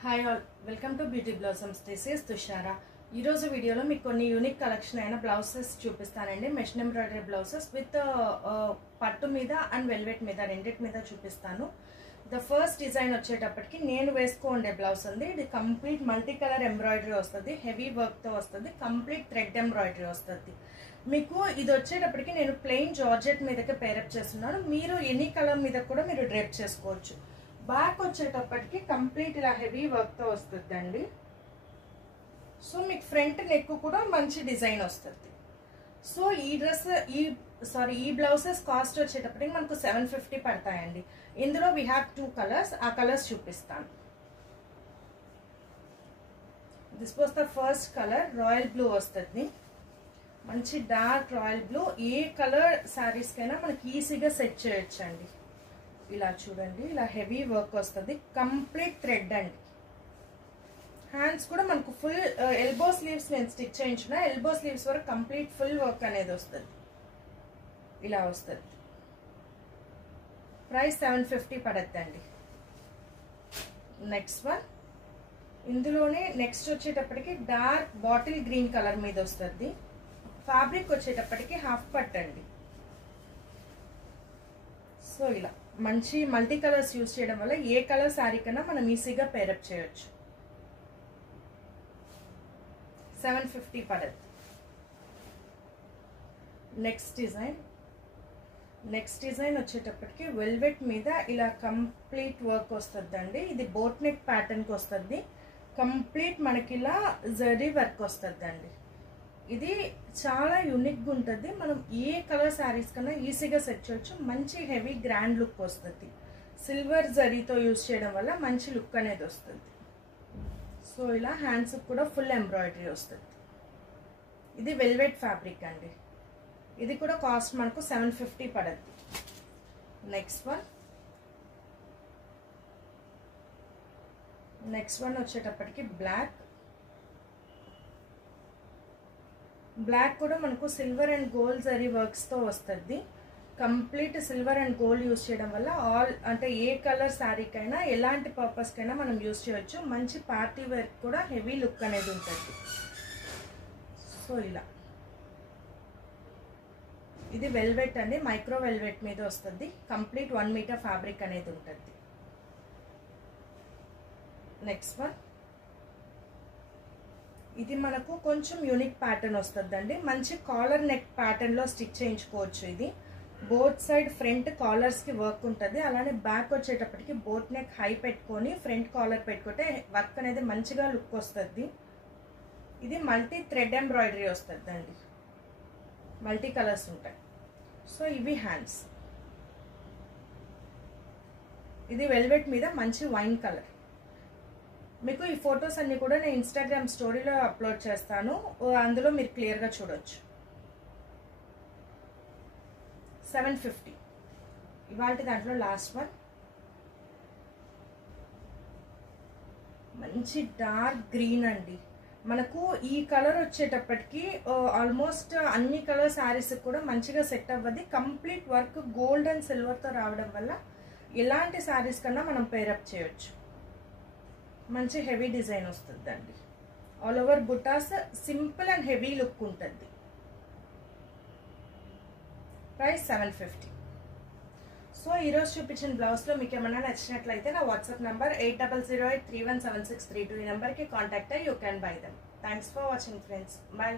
Hi all, welcome to beauty blossoms. This is Tushara. ఈరోజు వీడియోలో మీకు కొన్ని యూనిక్ కలెక్షన్ అయిన బ్లౌజెస్ చూపిస్తానండి. మెషిన్ ఎంబ్రాయిడరీ బ్లౌజెస్ విత్ పట్టు మీద అండ్ వెల్వెట్ మీద రెండింటి మీద చూపిస్తాను. ద ఫస్ట్ డిజైన్ వచ్చేటప్పటికి నేను వేసుకోండే బ్లౌజ్ ఉంది. ఇది కంప్లీట్ మల్టీ కలర్ ఎంబ్రాయిడరీ వస్తుంది, హెవీ వర్క్తో వస్తుంది, కంప్లీట్ థ్రెడ్ ఎంబ్రాయిడరీ వస్తుంది. మీకు ఇది వచ్చేటప్పటికి నేను ప్లెయిన్ జార్జెట్ మీదకి పేరప్ చేస్తున్నాను. మీరు ఎనీ కలర్ మీద కూడా మీరు డ్రేప్ చేసుకోవచ్చు. బ్యాక్ వచ్చేటప్పటికి కంప్లీట్ ఇలా హెవీ వర్క్తో వస్తుందండి. సో మీకు ఫ్రంట్ నెక్ కూడా మంచి డిజైన్ వస్తుంది. సో ఈ బ్లౌజెస్ కాస్ట్ వచ్చేటప్పటికి మనకు 750 పడతాయండి. ఇందులో వీ హ్యావ్ 2 కలర్స్. ఆ కలర్స్ చూపిస్తాను. This was the first colour, royal blue వస్తుంది. మంచి డార్క్ రాయల్ బ్లూ. ఏ కలర్ శారీస్కైనా మనకి ఈజీగా సెట్ చేయొచ్చండి. ఇలా చూడండి, ఇలా హెవీ వర్క్ వస్తుంది, కంప్లీట్ థ్రెడ్ అండి. హ్యాండ్స్ కూడా మనకు ఫుల్ ఎల్బో స్లీవ్స్ నేను స్టిచ్ చేయించిన, ఎల్బో స్లీవ్స్ వరకు కంప్లీట్ ఫుల్ వర్క్ అనేది వస్తుంది. ఇలా వస్తుంది. ప్రైస్ 750 పడద్దండి. నెక్స్ట్ వన్, ఇందులోనే నెక్స్ట్ వచ్చేటప్పటికి డార్క్ బాటిల్ గ్రీన్ కలర్ మీద వస్తుంది. ఫ్యాబ్రిక్ వచ్చేటప్పటికి హాఫ్ పట్ అండి. సో ఇలా మంచి మల్టీ కలర్స్ యూజ్ చేయడం వల్ల ఏ కలర్ శారీ కన్నా మనం ఈజీగా పేరప్ చేయొచ్చు. 750 పడద్దు. నెక్స్ట్ డిజైన్ వచ్చేటప్పటికి వెల్వెట్ మీద ఇలా కంప్లీట్ వర్క్ వస్తుందండి. ఇది బోట్ నెక్ ప్యాటర్న్కి వస్తుంది. కంప్లీట్ మనకి ఇలా జరీ వర్క్ వస్తుందండి. ఇది చాలా యూనిక్గా ఉంటుంది. మనం ఏ కలర్ శారీస్ కన్నా ఈజీగా సెట్ చేయొచ్చు. మంచి హెవీ గ్రాండ్ లుక్ వస్తుంది. సిల్వర్ జరీతో యూజ్ చేయడం వల్ల మంచి లుక్ అనేది వస్తుంది. సో ఇలా హ్యాండ్స్కి కూడా ఫుల్ ఎంబ్రాయిడరీ వస్తుంది. ఇది వెల్వెట్ ఫ్యాబ్రిక్ అండి. ఇది కూడా కాస్ట్ మనకు 750 పడుద్ది. నెక్స్ట్ వన్ వచ్చేటప్పటికి బ్లాక్ కూడా మనకు సిల్వర్ అండ్ గోల్డ్ జరీ వర్క్స్తో వస్తుంది. Complete silver and gold use చేయడం వల్ల అంటే ఏ కలర్ శారీకైనా ఎలాంటి పర్పస్కైనా మనం యూజ్ చేయొచ్చు. మంచి పార్టీ వేర్ కూడా హెవీ లుక్ అనేది ఉంటుంది. సో ఇలా ఇది వెల్వెట్ అండి, మైక్రో వెల్వెట్ మీద వస్తుంది. కంప్లీట్ 1 మీటర్ ఫ్యాబ్రిక్ అనేది ఉంటుంది. నెక్స్ట్ వన్, ఇది మనకు కొంచెం యూనిక్ ప్యాటర్న్ వస్తుందండి. మంచి కాలర్ నెక్ ప్యాటర్న్లో స్టిచ్ చేయించుకోవచ్చు. ఇది బోత్ సైడ్ ఫ్రంట్ కాలర్స్కి వర్క్ ఉంటుంది. అలానే బ్యాక్ వచ్చేటప్పటికి బోట్ నెక్ హై పెట్టుకొని ఫ్రంట్ కాలర్ పెట్టుకుంటే వర్క్ అనేది మంచిగా లుక్ వస్తుంది. ఇది మల్టీ థ్రెడ్ ఎంబ్రాయిడరీ వస్తుందండి. మల్టీ కలర్స్ ఉంటాయి. సో ఇవి హ్యాండ్స్. ఇది వెల్వెట్ మీద మంచి వైన్ కలర్. మీకు ఈ ఫొటోస్ అన్ని కూడా నేను ఇన్స్టాగ్రామ్ స్టోరీలో అప్లోడ్ చేస్తాను, అందులో మీరు క్లియర్గా చూడొచ్చు. 750 ఇవాళ దాంట్లో లాస్ట్ వన్, మంచి డార్క్ గ్రీన్ అండి. మనకు ఈ కలర్ వచ్చేటప్పటికి ఆల్మోస్ట్ అన్ని కలర్ శారీస్ కూడా మంచిగా సెట్ అవ్వదు. కంప్లీట్ వర్క్ గోల్డ్ అండ్ సిల్వర్తో రావడం వల్ల ఎలాంటి శారీస్ కన్నా మనం పేరప్ చేయొచ్చు. మంచి హెవీ డిజైన్ వస్తుందండి. ఆల్ ఓవర్ బుటాస్, సింపుల్ అండ్ హెవీ లుక్ ఉంటుంది. ప్రైస్ 750. సో ఈరోజు చూపించిన బ్లౌజ్లో మీకు ఏమైనా నచ్చినట్లయితే నా వాట్సాప్ నంబర్ 8008317632 ఈ నెంబర్కి కాంటాక్ట్ అయ్యి you can buy them. Thanks for watching friends. Bye.